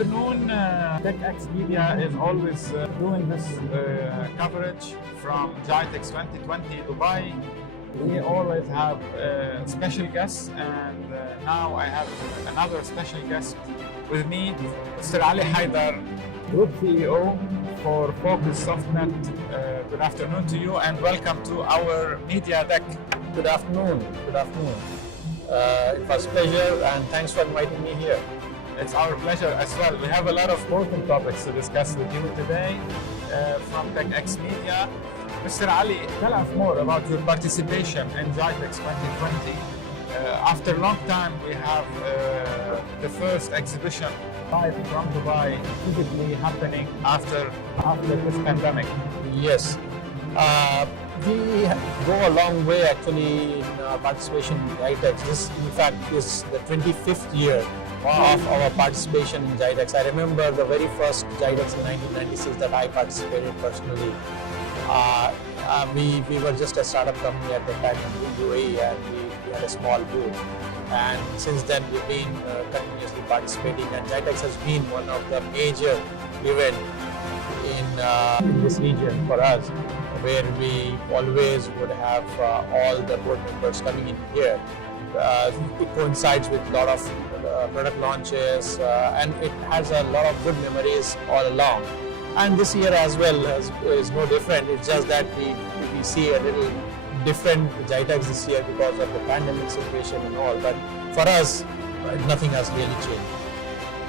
afternoon. TECHx Media is always doing this coverage from TECHx 2020 Dubai. We always have special guests, and now I have another special guest with me, Mr. Hyder, Group CEO for Focus Softnet. Good afternoon to you and welcome to our media deck. Good afternoon. Good afternoon. It was a pleasure and thanks for inviting me here. It's our pleasure as well. We have a lot of important topics to discuss with you today from TECHx Media. Mr. Ali, tell us more about your participation in TECHx 2020. After a long time, we have the first exhibition live from Dubai, physically happening after this pandemic. Yes. We go a long way actually in participation in TECHx. This, in fact, is the 25th year of our participation in TECHx. I remember the very first TECHx in 1996 that I participated personally. We were just a startup company at the time in UAE, and we had a small booth. And since then, we've been continuously participating, and TECHx has been one of the major events in this region for us, where we always would have all the board members coming in here. It coincides with a lot of product launches, and it has a lot of good memories all along. And this year as well is no different. It's just that we see a little different TECHx this year because of the pandemic situation and all. But for us, nothing has really changed.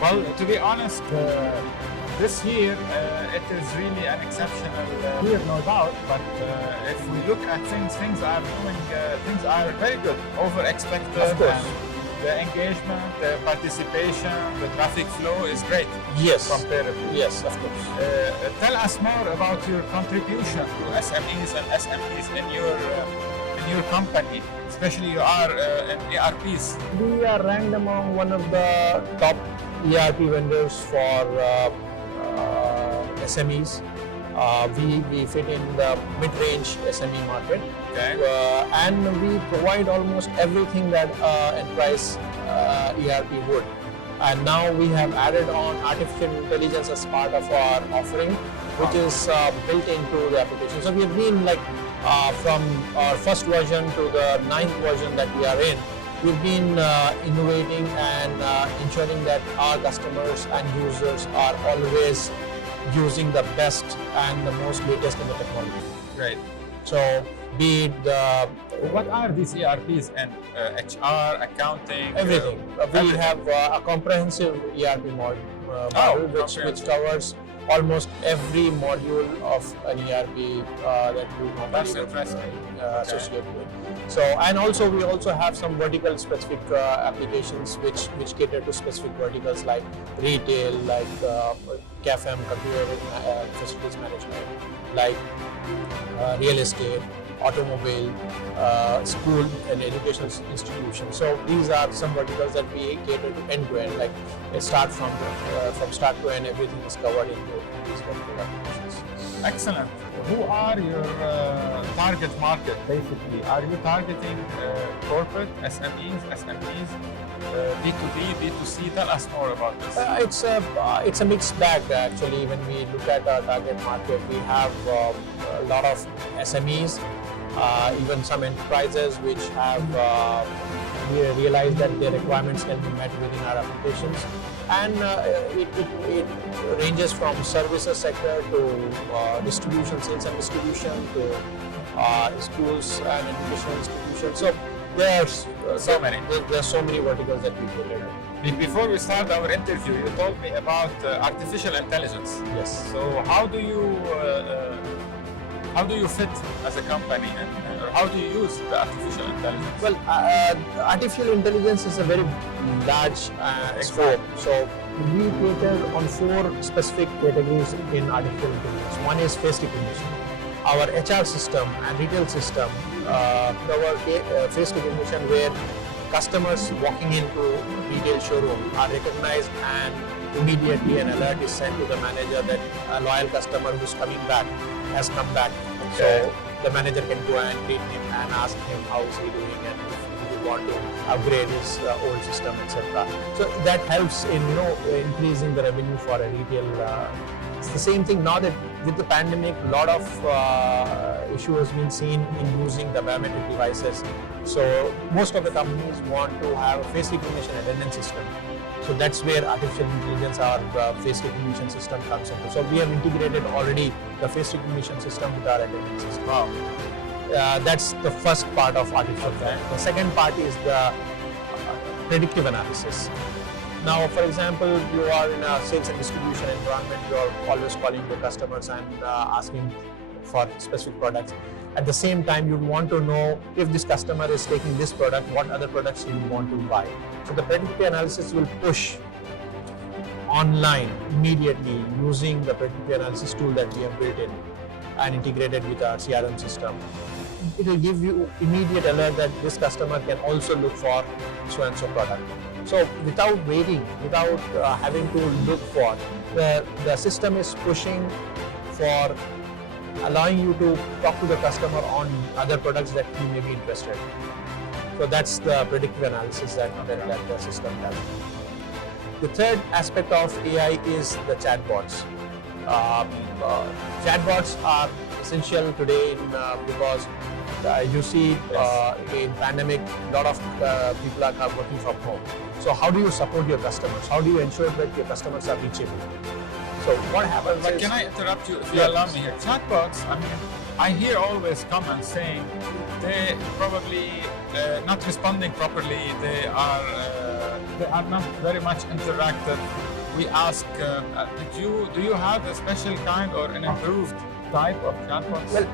Well, to be honest, this year it is really an exceptional year, no doubt. But if we look at things are very good, over expected. Of course. The engagement, the participation, the traffic flow is great. Yes. Comparatively. Yes, of course. Tell us more about your contribution to SMEs and SMEs in your company. Especially you are in ERPs. We are ranked among one of the top ERP vendors for SMEs. We fit in the mid-range SME market, okay. And we provide almost everything that enterprise ERP would. And now we have added on artificial intelligence as part of our offering, which is built into the application. So we have been like from our first version to the 9th version that we are in, we've been innovating and ensuring that our customers and users are always using the best and the most latest in the technology. Great. So, be it the... What are these ERPs and HR, accounting? Everything. We have a comprehensive ERP module which covers almost every module of an ERP that you normally associate with. So, and also we also have some vertical specific applications which cater to specific verticals like retail, like CAFM, computer facilities management, like real estate, automobile, school and educational institutions. So these are some verticals that we cater to end to end, like start from start to end, everything is covered in these vertical applications. Excellent. Who are your target market basically? Are you targeting corporate, SMEs, B2B, B2C? Tell us more about this. It's a mixed bag actually. When we look at our target market, we have a lot of SMEs, even some enterprises which have realized that their requirements can be met within our applications. And it ranges from services sector to distribution, sales and distribution, to schools and educational institutions. So there's so many verticals that we cater to. Before we start our interview, you told me about artificial intelligence. Yes. So how do you fit as a company, or how do you use the artificial intelligence? Well, artificial intelligence is a very large scope. So we cater on 4 specific categories in artificial intelligence. One is face recognition. Our HR system and retail system cover face recognition, where customers walking into retail showroom are recognized and immediately an alert is sent to the manager that a loyal customer who's coming back has come back. Okay. So the manager can go and greet him and ask him how is he doing and if he want to upgrade his old system, etc. So that helps in increasing the revenue for a retail. It's the same thing now that with the pandemic, a lot of issue has been seen in using the biometric devices. So most of the companies want to have a face recognition attendance system. So that's where artificial intelligence or face recognition system comes into. So we have integrated already the face recognition system with our attendance system. Wow. That's the first part of artificial intelligence. The second part is the predictive analysis. Now, for example, you are in a sales and distribution environment, you are always calling your customers and asking for specific products. At the same time, you want to know if this customer is taking this product, what other products you want to buy. So the predictive analysis will push online immediately using the predictive analysis tool that we have built in and integrated with our CRM system. It will give you immediate alert that this customer can also look for so and so product. So without waiting, without having to look for, the system is pushing for allowing you to talk to the customer on other products that you may be interested in. So that's the predictive analysis that the system does. The third aspect of AI is the chatbots. Chatbots are essential today because you see in pandemic, a lot of people are working from home. So how do you support your customers? How do you ensure that your customers are reachable? So what happens is... Can I interrupt you if you allow me here? Chatbots, I mean, I hear always comments saying they probably not responding properly, they are not very much interactive. We ask, do you have a special kind or an improved type of chatbots? Well,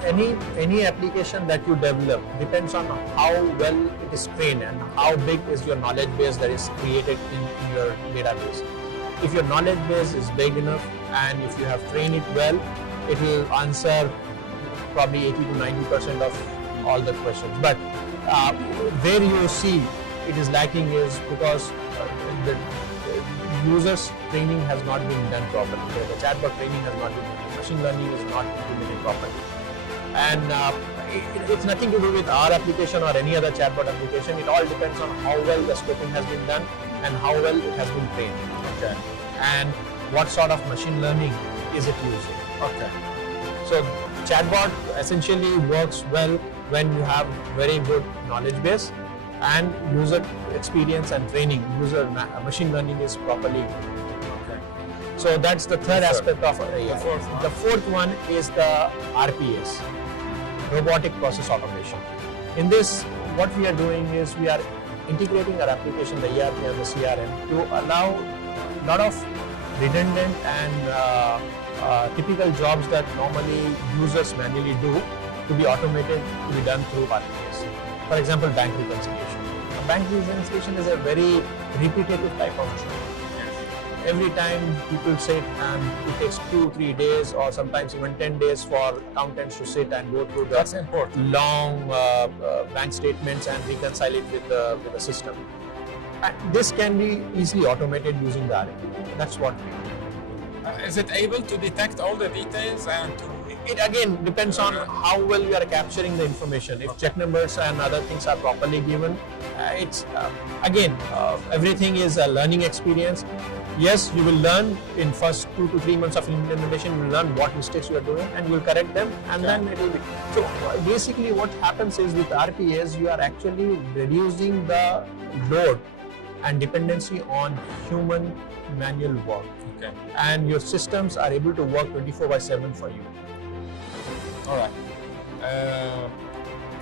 any application that you develop depends on how well it is trained and how big is your knowledge base that is created in your database. If your knowledge base is big enough and if you have trained it well, it will answer probably 80 to 90% of all the questions. But where you see it is lacking is because the users training has not been done properly. The chatbot training has not been done. Machine learning is not implemented properly. And it's nothing to do with our application or any other chatbot application. It all depends on how well the scoping has been done and how well it has been trained. Okay. And what sort of machine learning is it using. Okay. So chatbot essentially works well when you have very good knowledge base and user experience and training. Machine learning is properly. Okay. So that's the third aspect of AI. The fourth one is the RPS, robotic process automation. In this, what we are doing is we are integrating our application, the ERP and the CRM, to allow a lot of redundant and typical jobs that normally users manually do to be automated, to be done through RPS. For example, bank reconciliation. A bank reconciliation is a very repetitive type of job. Every time people sit and it takes 2-3 days or sometimes even 10 days for accountants to sit and go through the long bank statements and reconcile it with the system. And this can be easily automated using the RPS. That's what we do. Is it able to detect all the details and to... It again depends on how well you are capturing the information. If check numbers and other things are properly given, it's everything is a learning experience. Yes, you will learn in first 2 to 3 months of implementation. You will learn what mistakes you are doing and you will correct them, and then it will be. So basically, what happens is with RPS, you are actually reducing the load and dependency on human manual work. Okay. And your systems are able to work 24/7 for you. All right.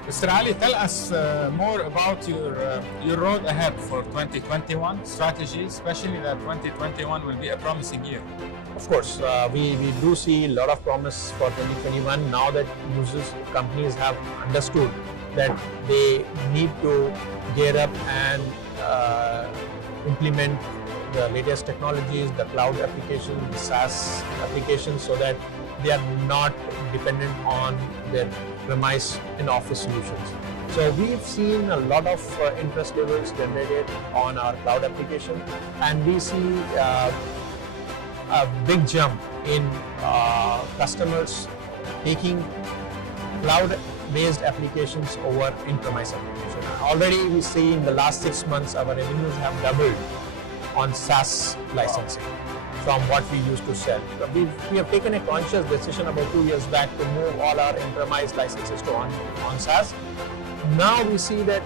Mr. Ali, tell us more about your road ahead for 2021 strategy, especially that 2021 will be a promising year. Of course, we do see a lot of promise for 2021 now that companies have understood that they need to gear up and implement the latest technologies, the cloud applications, the SaaS applications, so that they are not dependent on their premise in office solutions. So we've seen a lot of interest levels generated on our cloud application, and we see a big jump in customers taking cloud based applications over in-premise application. Already we see in the last 6 months our revenues have doubled on SaaS licensing from what we used to sell. So we have taken a conscious decision about 2 years back to move all our in-premise licenses to on SaaS. Now we see that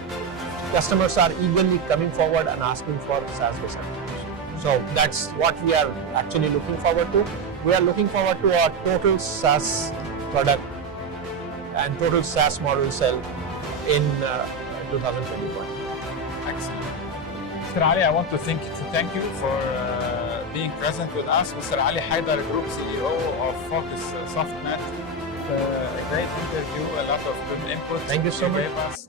customers are eagerly coming forward and asking for SaaS-based application. So that's what we are actually looking forward to. We are looking forward to our total SaaS product and total SaaS model sell in 2021. Excellent. Mr. Ali, I want to thank you for being present with us. Mr. Ali Hyder, Group CEO of Focus Softnet. A great interview, a lot of good input. Thank you so much. Gave us.